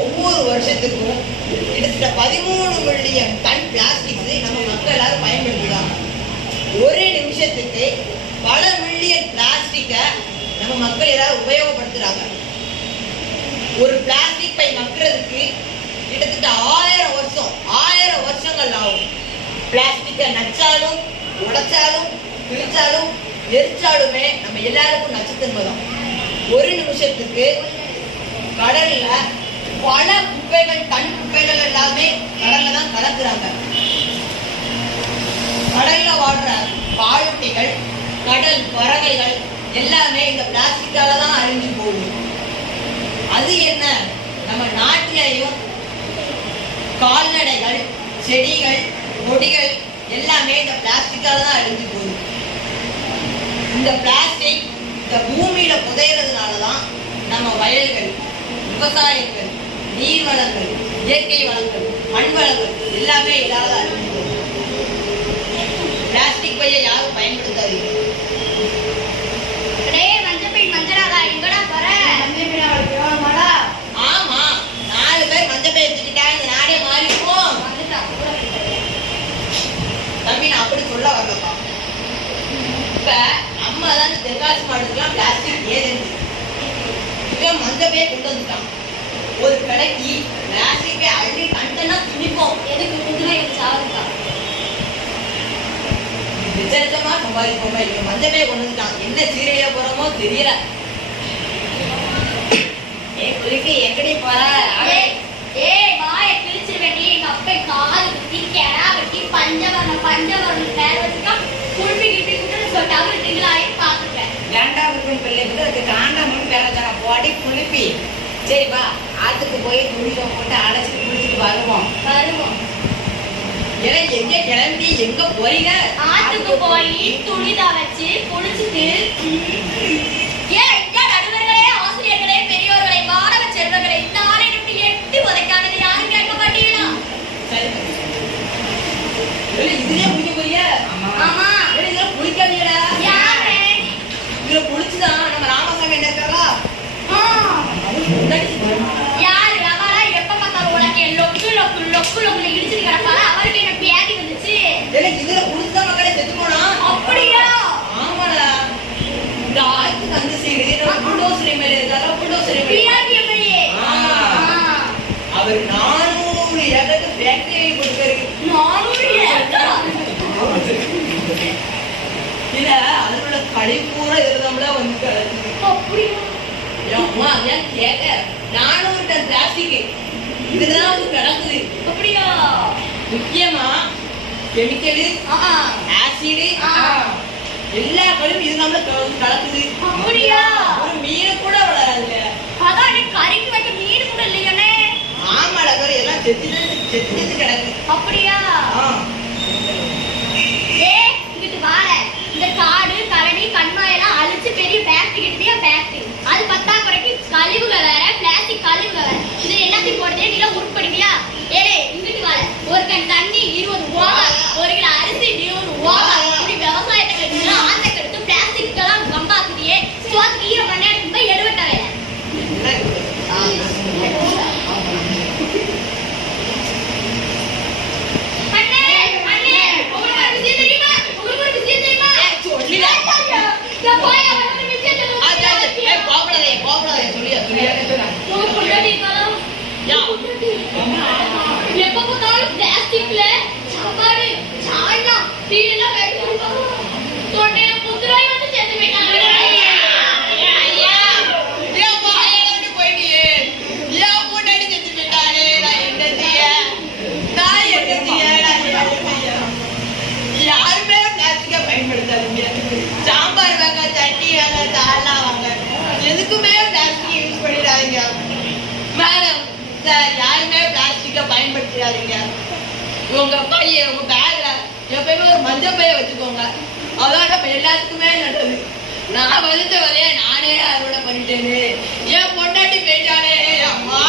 ஒவ்வொரு வருஷத்துக்கும் கிட்டத்தட்ட 13 million ton plastics நம்ம மக்கள் எல்லாரும் பயன்படுத்துறாங்க. ஒரு நிமிஷத்துக்கு பல மில்லியன் பிளாஸ்டிக்கை நம்ம மக்கள் எல்லாரும் உபயோகப்படுத்துறாங்க. ஒரு பிளாஸ்டிக் பை மக்கிறதுக்கு கிட்டத்தட்ட 1000 வருஷங்கள் ஆகும். பிளாஸ்டிக்கை நச்சாலும் உடைச்சாலும் பிரிச்சாலும் எரிச்சாலுமே நம்ம எல்லாருக்கும் நச்சுத்தன்மை தான். ஒரு நிமிஷத்துக்கு கடல்ல பல குப்பைகள், டன் குப்பைகள் எல்லாமே கடல்ல தான் கலக்குறாங்க. கடல்ல வாழ்ற பாலூட்டிகள், கடல் பறவைகள் எல்லாமே இந்த பிளாஸ்டிக்கால தான் அழிஞ்சு போகுது. அது என்ன, நம்ம நாட்டிலையும் கால்நடைகள், செடிகள், கொடிகள் எல்லாமே இந்த பிளாஸ்டிக்கால தான் அழிஞ்சு போகுது. இந்த பிளாஸ்டிக் இந்த பூமியில புதையறதுனாலதான் நம்ம வயல்கள், விவசாயங்கள், நீர் வளங்கள், இயற்கை வளங்கள், மண் வளங்கள் எல்லாமே இல்லாத அழிஞ்சு போகுது. பிளாஸ்டிக் பையை யாரும் பயன்படுத்தாதீங்க. ஆமா, 4 பேர் மஞ்சள் பை எடுத்துக்கிட்டா இந்த நாடே மாறிப்போம். தம்பி, நான் அப்படி சொல்ல வரலப்பா. இப்ப நம்ம தான் தெற்காசி மாவட்டத்துலாம் பிளாஸ்டிக் ஏதென்று இவன் மஞ்சள் பையை கொண்டு வந்துட்டான். ஒரு கடைக்கு பிளாஸ்டிக் பை அள்ளி கண்டனா துணிப்போம். எதுக்கு குடுனா எனக்கு சாவுக்கா விசேஷமா சம்பாதிப்போமா? இவன் மஞ்சள் பையை கொண்டு வந்துட்டான். என்ன சீரையில போறோமோ தெரியல. எங்கடி போற? வாய கிழிச்சு வெட்டி எங்க அப்பா காது குத்தி கெடா வெட்டி பஞ்சவரணம் பேர் வச்சுக்கா குழுப்பி கிட்டி குட்டு சொல்லிட்டு திங்களாயி பாத்துட்டேன். காண்டாமுக்கும் பிள்ளைக்கு அதுக்கு காண்டாமுன்னு வேலை தானே போடி குளிப்பி. சரி வா, ஆத்துக்கு போய் துணியை போட்டு அடைச்சிட்டு குளிச்சுட்டு வருவோம். ஏன்னா எங்க கிளம்பி எங்க போறீங்க? ஆத்துக்கு போய் துணி துவைச்சு குளிச்சுட்டு இதுலயே முடிக்க போறியா? ஆமா. இதுல குளிக்காதீங்கடா. யாரு? இதுல குளிச்சுதான் நம்ம ராமசாமி என்ன இருக்காரா? யாரு ரவாரா? எப்ப பார்த்தாலும் உனக்கு லொக்கு இடிச்சுட்டு கிடப்பாரு. அவருக்கு என்ன பியாதி வந்துச்சு? இதுல குளிச்சுதான் மக்களே செத்து போனா. அப்படியா? ஆமாடா. இந்த ஆத்துக்கு அந்த சைடு புல்டோசரி மேல இருக்காரா? புல்டோசரி பியாதி எம்எல்ஏ. அவர் 400 ஏக்கருக்கு ஃபேக்டரி கொடுத்தாரு. 400 ஏக்கர்? இல்ல, அதோட கழிப்பூரா இருந்தோம்ல வந்து. அப்படியா? அம்மா ஏன் கேட்க? 400 டன் பிளாஸ்டிக் இதுதான் வந்து கிடக்குது. அப்படியா? முக்கியமா கெமிக்கலு, ஆசிடு எல்லா கழிவும் இது நம்மள கலக்குது. அப்படியா? ஒரு மீன் கூட வளராதுல. அதான் கறிக்கு வைக்க மீன் கூட இல்லையானே. ஆமாடா, எல்லாம் செத்து கிடக்கு. அப்படியா? இங்கிட்டு வாழ இந்த காடு கரடி கண்மாயெல்லாம் அழிச்சு பெரிய ஃபேக்டரி கிட்டே ஃபேக்டரி. அது பத்தாக்குறைக்கு கழிவுகள் வேற, பிளாஸ்டிக் கழிவுகள் வேற. இது எல்லாத்தையும் போடுறதே நீங்க உருப்படியா? இங்கிட்டு வாழ ஒரு கண் தண்ணி 20 ரூபா, 1 கிலோ அரிசி 100 ரூபா. இப்படி விவசாயத்தை கெடுத்து ஆந்தை கெடுத்து பிளாஸ்டிக் எல்லாம் கம்பாக்குதியே. சோத்துக்கு ஈரம் பண்ண எடுத்து போய் எடுவட்ட வேலை. எப்ப பார்த்தாலும் பிளாஸ்டிக்ல சாப்பாடு சால்னா டீ எல்லாம் கட்டி கொடுப்பாங்க. தொண்டையில புத்துராய் வந்து செத்து போயிட்டாங்க. யாருமே பிளாஸ்டிக்கை பயன்படுத்தாதீங்க. சாம்பார் வாங்க, சட்னி வாங்க, சால்னா வாங்க, எதுக்குமே பிளாஸ்டிக் யூஸ் பண்ணிடாதீங்க. மேடம் சார், யாருமே பிளாஸ்டிக்கை பயன்படுத்திடாதீங்க. உங்க பைய உங்க பேக்ல எப்பயுமே ஒரு மஞ்சள் பைய வச்சுக்கோங்க. அதான் நம்ம எல்லாத்துக்குமே நல்லது. நான் வளர்த்த வரைய நானே அறுவடை பண்ணிட்டேன்னு என் பொண்டாட்டி போயிட்டானே அம்மா.